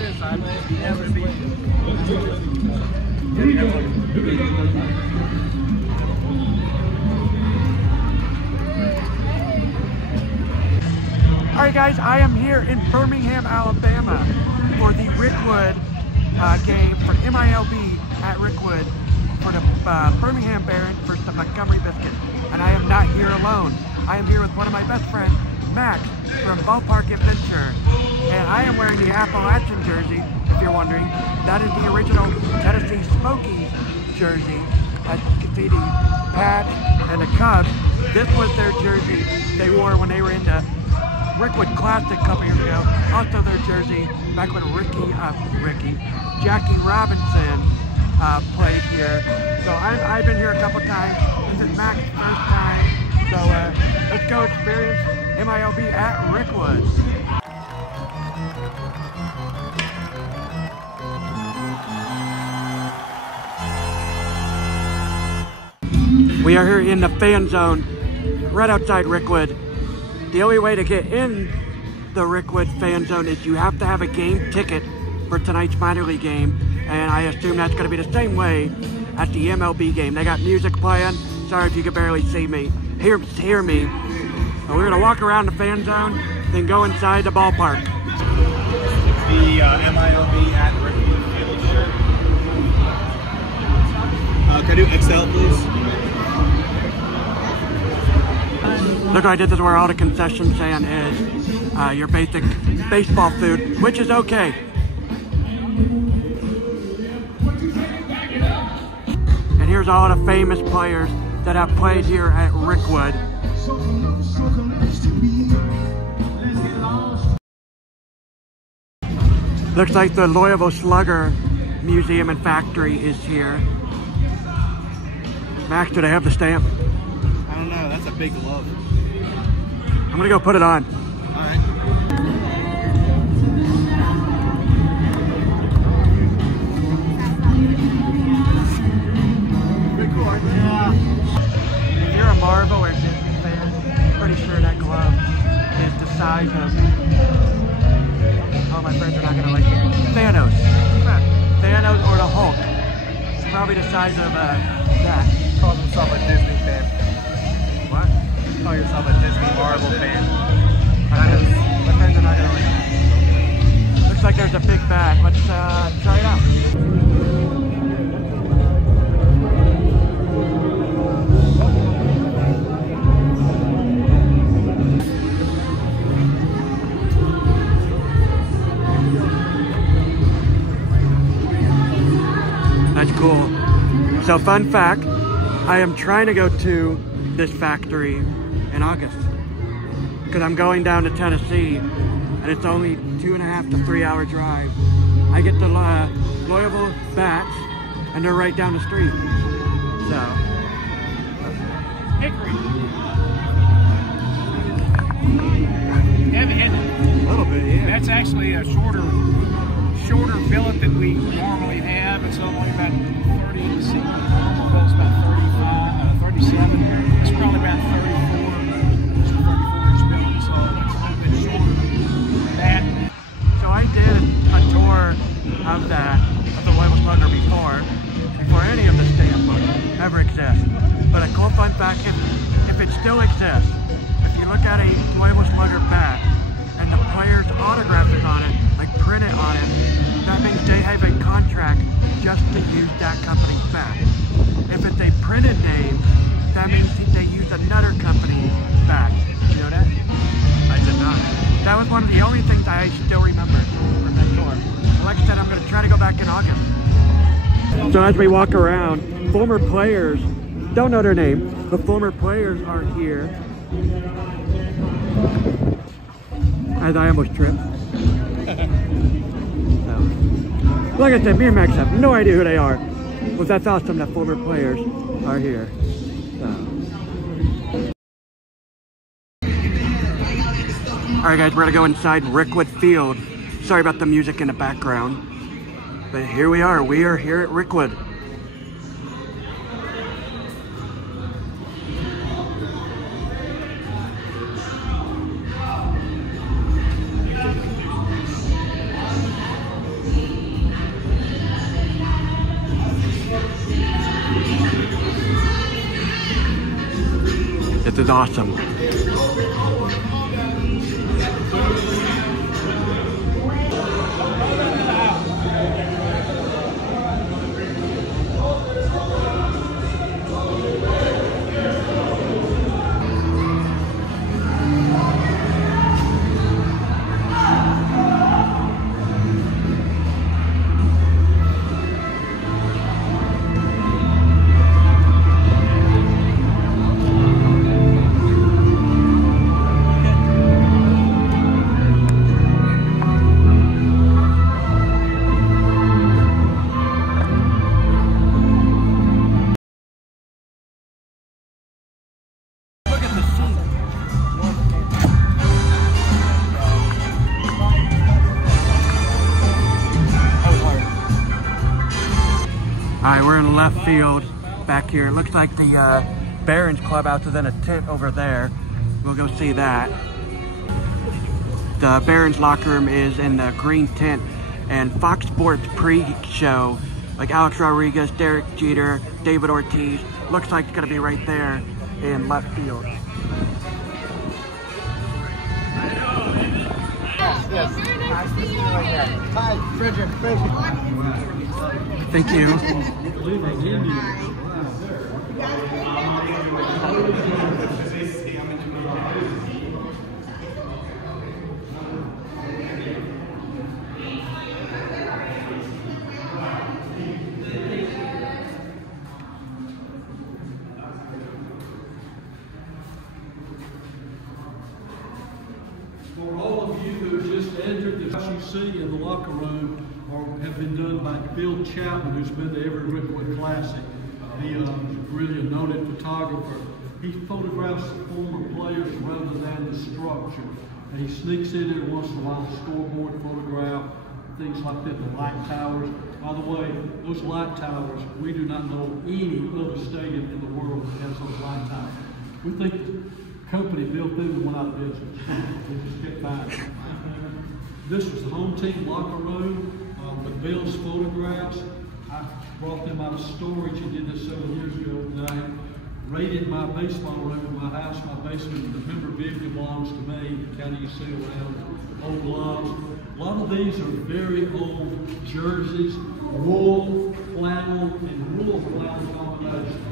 Alright guys, I am here in Birmingham, Alabama for the Rickwood game for MILB at Rickwood for the Birmingham Barons versus the Montgomery Biscuits. And I am not here alone. I am here with one of my best friends, Max, from Ballpark Adventure. And I am wearing the Appalachian jersey, if you're wondering. That is the original Tennessee Smokies jersey. As you can see, the patch and the Cubs. This was their jersey they wore when they were in the Rickwood Classic a couple years ago. Also their jersey back when Jackie Robinson played here. So I've been here a couple times. This is Max's first time. So let's go experience MILB at Rickwood. We are here in the fan zone, right outside Rickwood. The only way to get in the Rickwood fan zone is you have to have a game ticket for tonight's minor league game, and I assume that's going to be the same way at the MLB game. They got music playing. Sorry if you can barely see me. Hear me. But we're going to walk around the fan zone, then go inside the ballpark. The MILB at Rickwood Field shirt. Can I do XL, please? Look what I did. This is where all the concession stand is. Your basic baseball food, which is okay. And here's all the famous players that have played here at Rickwood. Looks like the Louisville Slugger Museum and Factory is here. Max, do they have the stamp? I don't know. That's a big glove. I'm gonna go put it on. All right. Pretty cool, aren't they? Yeah. If you're a Marvel or Disney fan, I'm pretty sure that glove is the size of... Oh, my friends are not gonna like it. Thanos. Thanos or the Hulk. It's probably the size of that. Calls himself a Disney fan. What? Call yourself a Disney Marvel fan. My friends are not gonna like it. Looks like there's a big bag. Let's try it out. That's cool. So fun fact, I am trying to go to this factory in August because I'm going down to Tennessee and it's only 2.5 to 3 hour drive. I get the Louisville bats and they're right down the street. So. Hickory. Heavy-handed. A little bit, yeah. That's actually a shorter billet than we normally have. It's only about 36. It's about 37. It's probably about 34. It's a 34-inch billet, so it's a little bit shorter than that. So I did a tour of the Louisville Slugger before any of the stamp books ever exist. But a cool fun fact, if it still exists, if you look at a Louisville Slugger bat and the player's autograph is on it, like printed on it, that means they have a contract just to use that company's bat. If it's a printed name, that means they use another company's bat. You know that? I did not. That was one of the only things I still remember from that tour. Like I said, I'm going to try to go back in August. So as we walk around, former players, don't know their name, but former players are here. As I almost tripped. So, like I said, me and Max have no idea who they are. But that's awesome that former players are here. So. Alright guys, we're gonna go inside Rickwood Field. Sorry about the music in the background. But here we are here at Rickwood. This is awesome. Alright, we're in left field back here. It looks like the Barons clubhouse is in a tent over there. We'll go see that. The Barons locker room is in the green tent, and Fox Sports pre-show, like Alex Rodriguez, Derek Jeter, David Ortiz, looks like it's gonna be right there in left field. Yes. Hi, Frederick. Thank you. For all of you who have just entered, the you see in the locker room have been done by Bill Chapman, who's been to every Rickwood Classic. He is really a noted photographer. He photographs former players rather than the structure. And he sneaks in every once in a while, a scoreboard photograph, things like that, the light towers. By the way, those light towers, we do not know any other stadium in the world that has those light towers. We think the company built them and went out of business. They just kept buying. This was the home team locker room with Bill's photographs. I brought them out of storage. He did this several years ago. And I raided my baseball room in my house, my basement. The memorabilia belongs to me. Kind of you see around, old gloves. A lot of these are very old jerseys, wool, flannel, and wool flannel combination.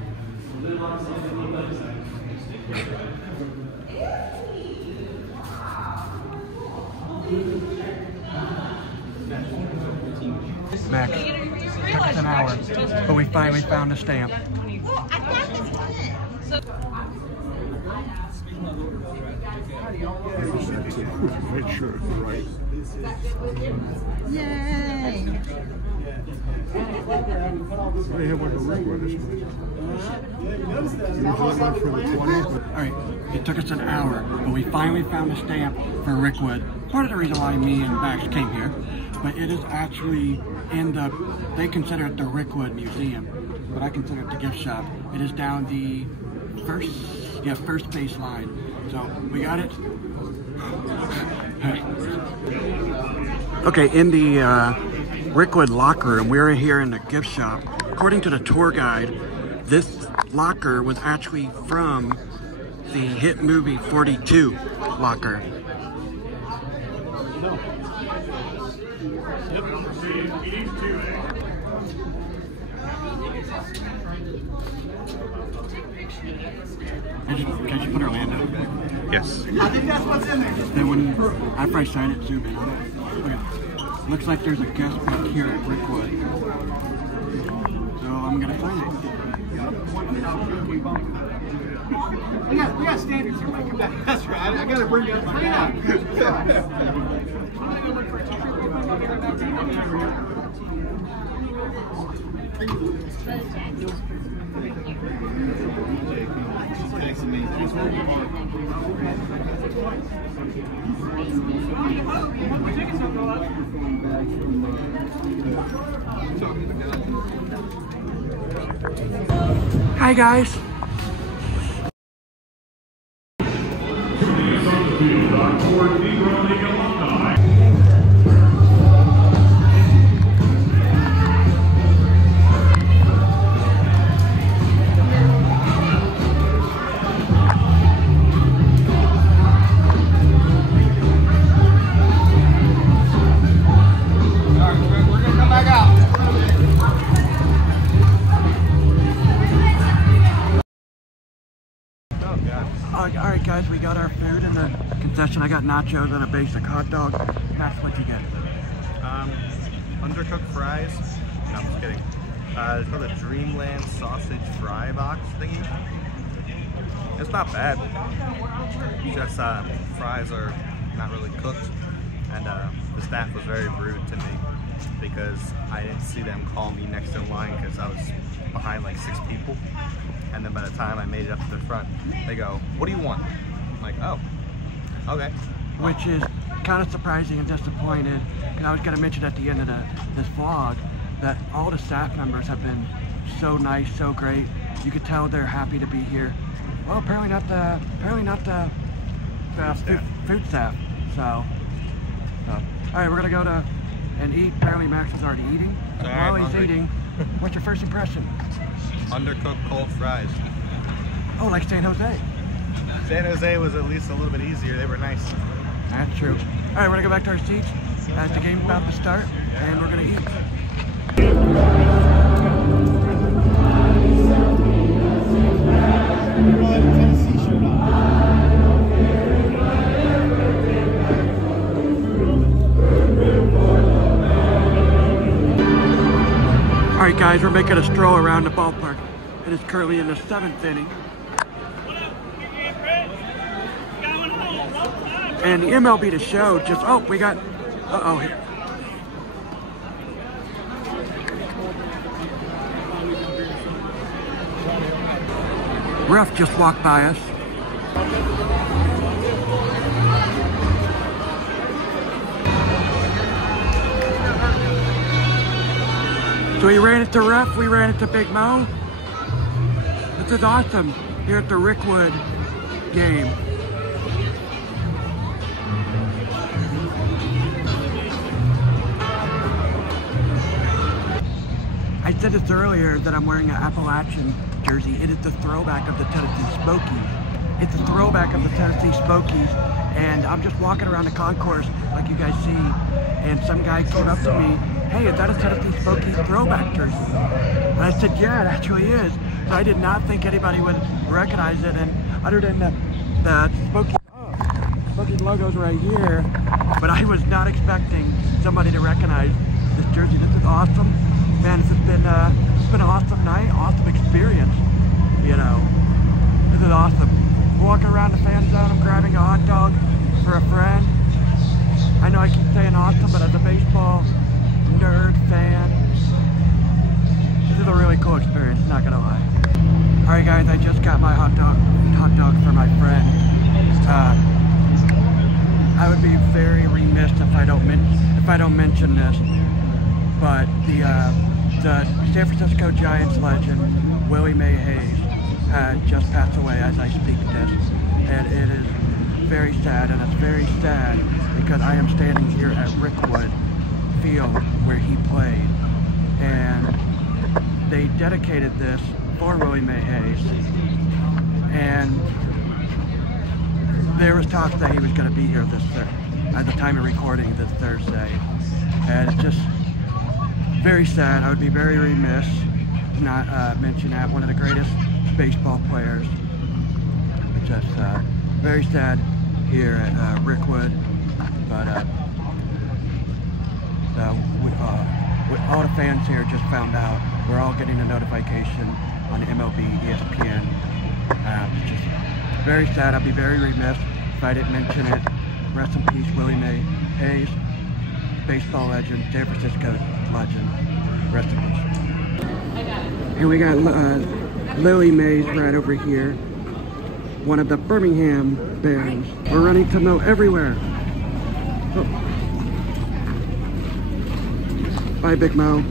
So they like something like that. Max, took us an hour, but we finally found a stamp. Make sure it's right. Yay! They have like a Rickwood or something. Usually like for the 20th. Alright, it took us an hour, but we finally found a stamp for Rickwood. Part of the reason why me and Max came here, but it is actually in the, they consider it the Rickwood Museum, but I consider it the gift shop. It is down the first base line. So we got it. Okay, in the Rickwood locker room, we're here in the gift shop. According to the tour guide, this locker was actually from the hit movie 42 locker. Can you put Orlando back? Yes. I think that's what's in there. They wouldn't, after I sign it, zoom in on it. Okay. Looks like there's a guest back here at Rickwood. So I'm gonna sign it. We got standards here, Mike. That's right. I gotta bring you up. Bring it up. Hi guys. we got our food in the concession. I got nachos and a basic hot dog. That's what you get. Undercooked fries. No, I'm just kidding. It's called a Dreamland sausage fry box thingy. It's not bad. Just fries are not really cooked, and the staff was very rude to me because I didn't see them call me next in line because I was behind like 6 people. And then by the time I made it up to the front, they go, "What do you want?" I'm like, "Oh, okay." Which is kind of surprising and disappointed. And I was going to mention at the end of this vlog that all the staff members have been so nice, so great. You could tell they're happy to be here. Well, apparently not the food staff. So, all right, we're gonna go to and eat. Apparently Max is already eating. While he's eating, what's your first impression? Undercooked cold fries. Oh, like San Jose. San Jose was at least a little bit easier. They were nice. That's true. All right, we're gonna go back to our seats as the game's about to start, and we're gonna eat. All right, guys, we're making a stroll around the ballpark. It is currently in the 7th inning. And the MLB The Show just, oh, we got, uh-oh, here. Ref just walked by us. So we ran into Ref, we ran into Big Mo. This is awesome here at the Rickwood game. I said this earlier that I'm wearing an Appalachian jersey. It is the throwback of the Tennessee Smokies. It's a throwback of the Tennessee Smokies. And I'm just walking around the concourse like you guys see. And some guy came up to me, "Hey, is that a Tennessee Smokies throwback jersey?" And I said, "Yeah, it actually is." So I did not think anybody would recognize it. And other than the Smokies logo's right here, but I was not expecting somebody to recognize this jersey. This is awesome. Man, this has been it's been an awesome night, awesome experience, you know. This is awesome. We're walking around the fan zone, I'm grabbing a hot dog for a friend. I know I keep saying awesome, but as a baseball nerd fan, this is a really cool experience, not gonna lie. Alright guys, I just got my hot dog for my friend. I would be very remiss if I don't mention this, but the San Francisco Giants legend, Willie Mae Hayes, had just passed away as I speak this. And it is very sad, and it's very sad because I am standing here at Rickwood Field where he played. And they dedicated this for Willie Mae Hayes. And there was talk that he was going to be here at the time of recording this Thursday. And it's just very sad. I would be very remiss to not mention that. One of the greatest baseball players. It's just very sad here at Rickwood. But all the fans here just found out. We're all getting a notification on MLB, ESPN. It's just very sad. I'd be very remiss if I didn't mention it. Rest in peace, Willie Mae Hayes, baseball legend, San Francisco legend. Rest in peace. And we got Lily Mays right over here, one of the Birmingham bands. We're running to Milb everywhere. Oh. Bye, Big Mo.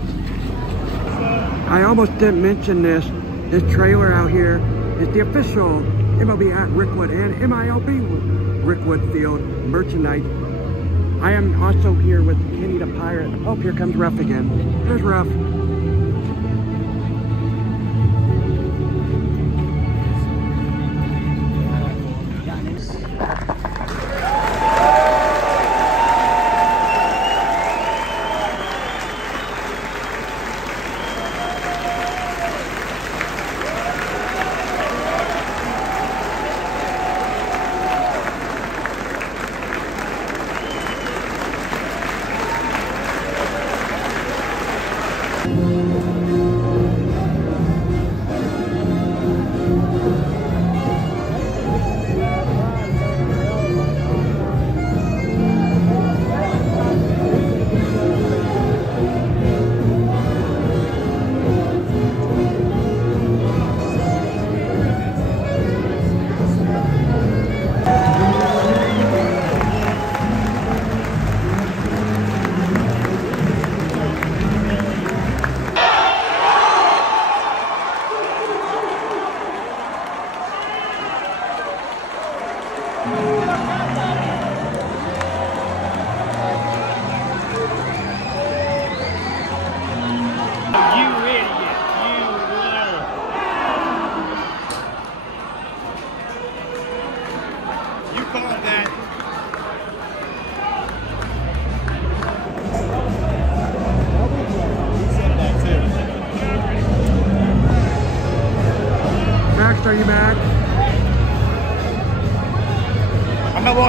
I almost didn't mention this. This trailer out here is the official MLB at Rickwood and MILB Rickwood Field merchandise. I am also here with Kenny the Pirate. Oh, here comes Ruff again. There's Ruff.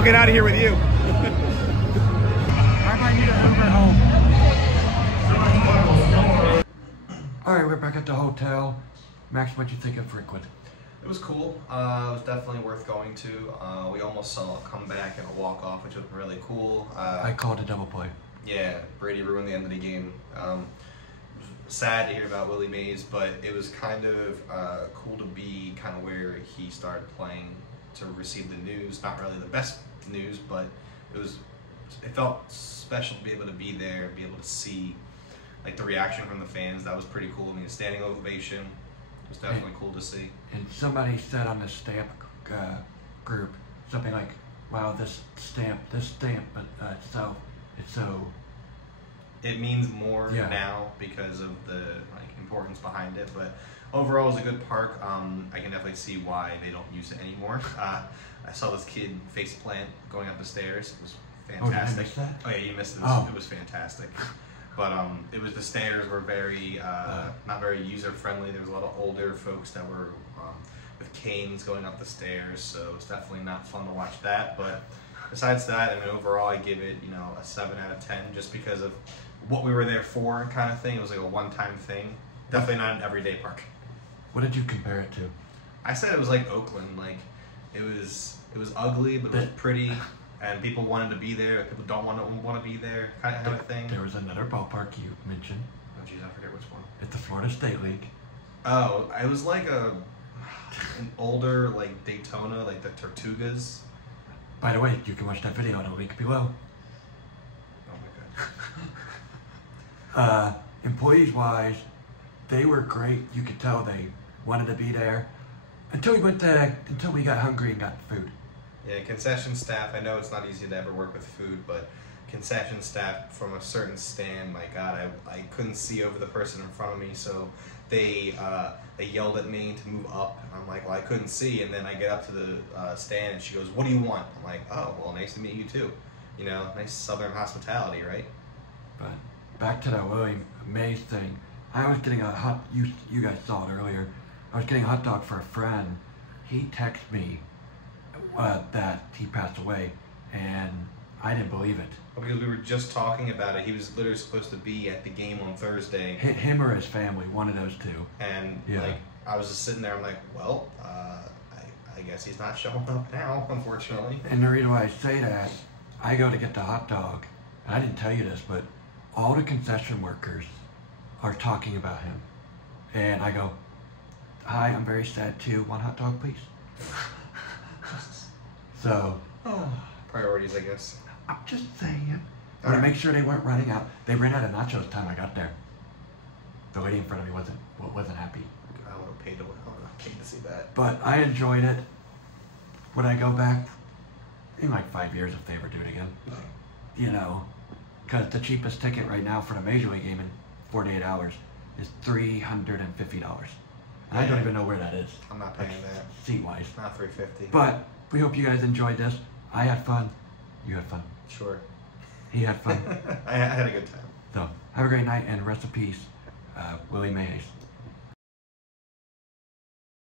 get out of here with you. I might need an Uber home. All right, we're back at the hotel. Max, what'd you think of Rickwood? It was cool. It was definitely worth going to. We almost saw a comeback and a walk-off, which was really cool. I called a double play. Yeah, Brady ruined the end of the game. Sad to hear about Willie Mays, but it was kind of cool to be kind of where he started playing to receive the news. Not really the best news, but it felt special to be able to be there and be able to see like the reaction from the fans. That was pretty cool. I mean, a standing ovation was definitely cool to see. And somebody said on the stamp group something like, "Wow, this stamp, but it's so." It means more Yeah. now because of the importance behind it, but overall it was a good park. I can definitely see why they don't use it anymore. I saw this kid face plant going up the stairs. It was fantastic. Oh, did I miss that? Oh yeah, you missed it. Oh. It was fantastic. But it was, the stairs were very not very user friendly. There was a lot of older folks that were with canes going up the stairs, so it's definitely not fun to watch that. But besides that, I mean, overall I give it, a 7 out of 10 just because of what we were there for, kind of thing. It was like a one-time thing. Definitely not an everyday park. What did you compare it to? I said it was like Oakland. Like it was ugly, but it was pretty, and people wanted to be there. People don't want to be there, kind of thing. There was another ballpark you mentioned. Oh geez, I forget which one. At the Florida State League. Oh, it was like an older like Daytona, like the Tortugas. By the way, you can watch that video in the link below. Oh my god. Employees wise, they were great. You could tell they wanted to be there until we got hungry and got food. Yeah, concession staff, I know it's not easy to ever work with food, but concession staff from a certain stand, my god, I couldn't see over the person in front of me, so they yelled at me to move up. I'm like, well, I couldn't see, and then I get up to the stand and she goes, "What do you want?" I'm like, "Oh, well, nice to meet you too." Nice Southern hospitality, right? But back to that Willie Mays thing, I was getting a you guys saw it earlier, I was getting a hot dog for a friend. He texted me that he passed away, and I didn't believe it. Because we were just talking about it. He was literally supposed to be at the game on Thursday. Him or his family, one of those two. And Yeah. I was just sitting there, I'm like, well, I guess he's not showing up now, unfortunately. And the reason why I say that, I go to get the hot dog, and I didn't tell you this, but all the concession workers are talking about him. And I go, "Hi, I'm very sad too. One hot dog, please." So, Priorities, I guess. I'm just saying. I want to make sure they weren't running out. They ran out of nachos time I got there. The lady in front of me wasn't happy. I would have paid to see that. But I enjoyed it. Would I go back? In like 5 years if they ever do it again. Because the cheapest ticket right now for the Major League game in 48 hours is $350. And I don't even know where that is. I'm not paying that. Seat-wise. Not $350. But we hope you guys enjoyed this. I had fun. You had fun. Sure. He had fun. I had a good time. So, have a great night and rest in peace, Willie Mays.